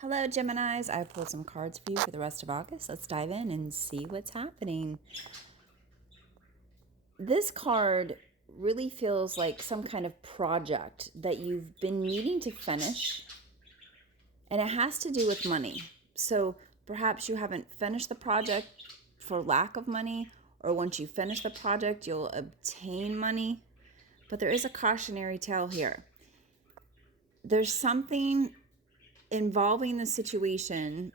Hello, Geminis. I pulled some cards for you for the rest of August. Let's dive in and see what's happening. This card really feels like some kind of project that you've been needing to finish, and it has to do with money. So perhaps you haven't finished the project for lack of money, or once you finish the project, you'll obtain money. But there is a cautionary tale here. There's something involving the situation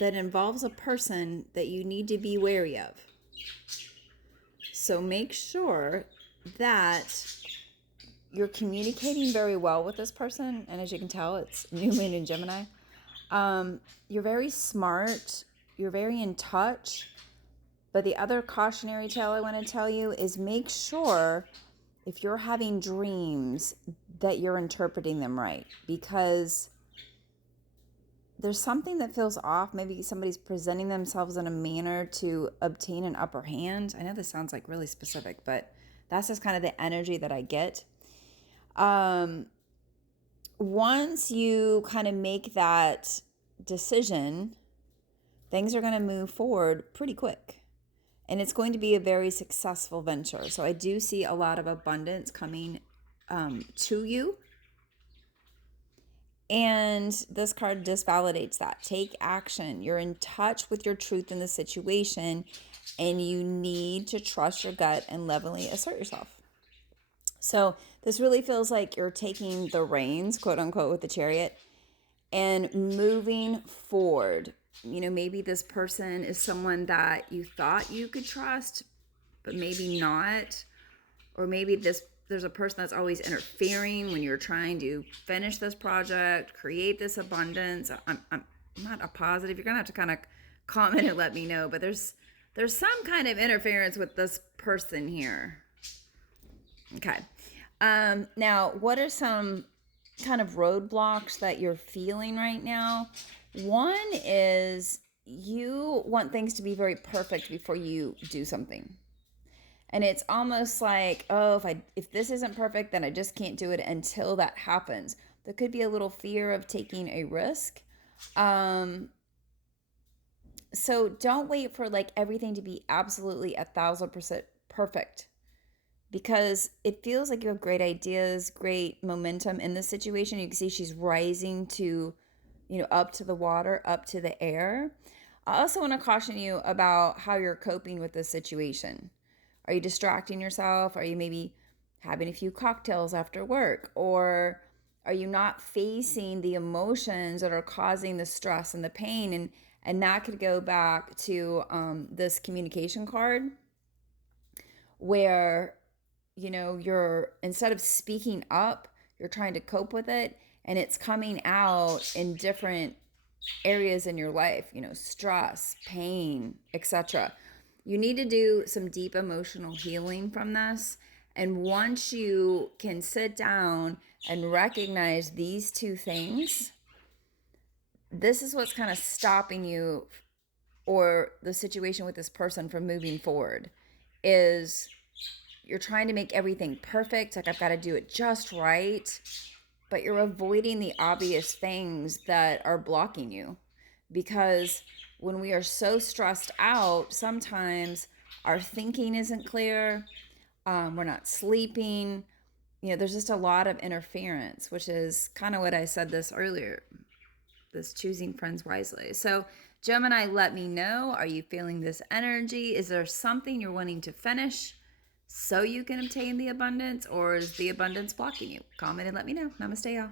that involves a person that you need to be wary of. So make sure that you're communicating very well with this person. And as you can tell, it's new moon in Gemini. You're very smart. You're very in touch. But the other cautionary tale I want to tell you is make sure if you're having dreams that you're interpreting them right, because there's something that feels off. Maybe somebody's presenting themselves in a manner to obtain an upper hand. I know this sounds like really specific, but that's just kind of the energy that I get. Once you kind of make that decision, things are going to move forward pretty quick. And it's going to be a very successful venture. So I do see a lot of abundance coming to you. And this card just validates that. Take action. You're in touch with your truth in the situation, and you need to trust your gut and levelly assert yourself. So this really feels like you're taking the reins, quote unquote, with the Chariot and moving forward. You know, maybe this person is someone that you thought you could trust, but maybe not. Or maybe there's a person that's always interfering when you're trying to finish this project, create this abundance. I'm not a positive. You're going to have to kind of comment and let me know. But there's some kind of interference with this person here. Okay. Now, what are some kind of roadblocks that you're feeling right now? One is you want things to be very perfect before you do something. And it's almost like, oh, if this isn't perfect, then I just can't do it until that happens. There could be a little fear of taking a risk. So don't wait for like everything to be absolutely 1,000% perfect, because it feels like you have great ideas, great momentum in this situation. You can see she's rising to, up to the water, up to the air. I also want to caution you about how you're coping with this situation. Are you distracting yourself? Are you maybe having a few cocktails after work? Or are you not facing the emotions that are causing the stress and the pain? And that could go back to this communication card where, you're, instead of speaking up, you're trying to cope with it. And it's coming out in different areas in your life, stress, pain, etc. You need to do some deep emotional healing from this. And once you can sit down and recognize these two things, this is what's kind of stopping you or the situation with this person from moving forward, is you're trying to make everything perfect. Like, I've got to do it just right. But you're avoiding the obvious things that are blocking you. Because when we are so stressed out, sometimes our thinking isn't clear. We're not sleeping. There's just a lot of interference, which is kind of what I said this earlier, this choosing friends wisely. So Gemini, let me know. Are you feeling this energy? Is there something you're wanting to finish so you can obtain the abundance, or is the abundance blocking you? Comment and let me know. Namaste, y'all.